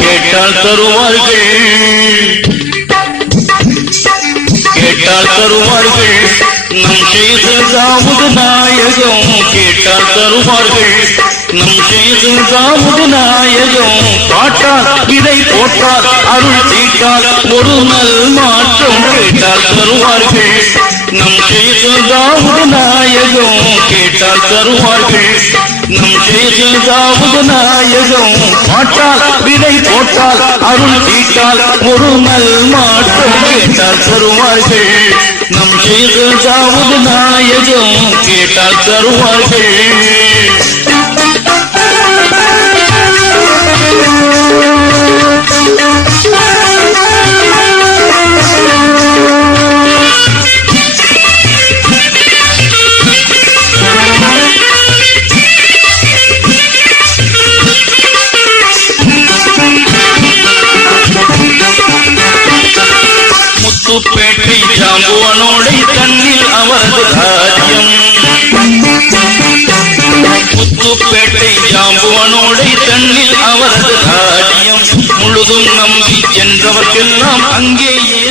கேட்டால் தருவார்கள், கேட்டால் தருவார்கள் நம் செய்து தாவுது நாயகம். கேட்டால் தருவார்கள் நம் செய்து தாவுது நாயகம். பாட்டால் இதை போட்டால் அருள் தீட்டால் ஒரு நல் மாற்றம். கேட்டால் தருவார்கள் நம் செய்து தாவுது நாயகம். கேட்டால் தருவார்கள் நம் செய்து தாவுது நாயகம். பாட்டால் விதை போட்டால் அருள் தீட்டால் ஒரு நல் மாற்றம். கேட்டால் தருவார்கள் நம் செய்து தாவுது நாயகம். கேட்டால் தருவார்கள். முத்துப்பேட்டை ஜாம்புவனோடை தன்னில் அவரது ராஜ்யம். முத்துப்பேட்டை ஜாம்புவனோடை தன்னில் அவரது ராஜ்யம். முழுதும் நம்பி சென்றவர்க்கெல்லாம் அங்கேயே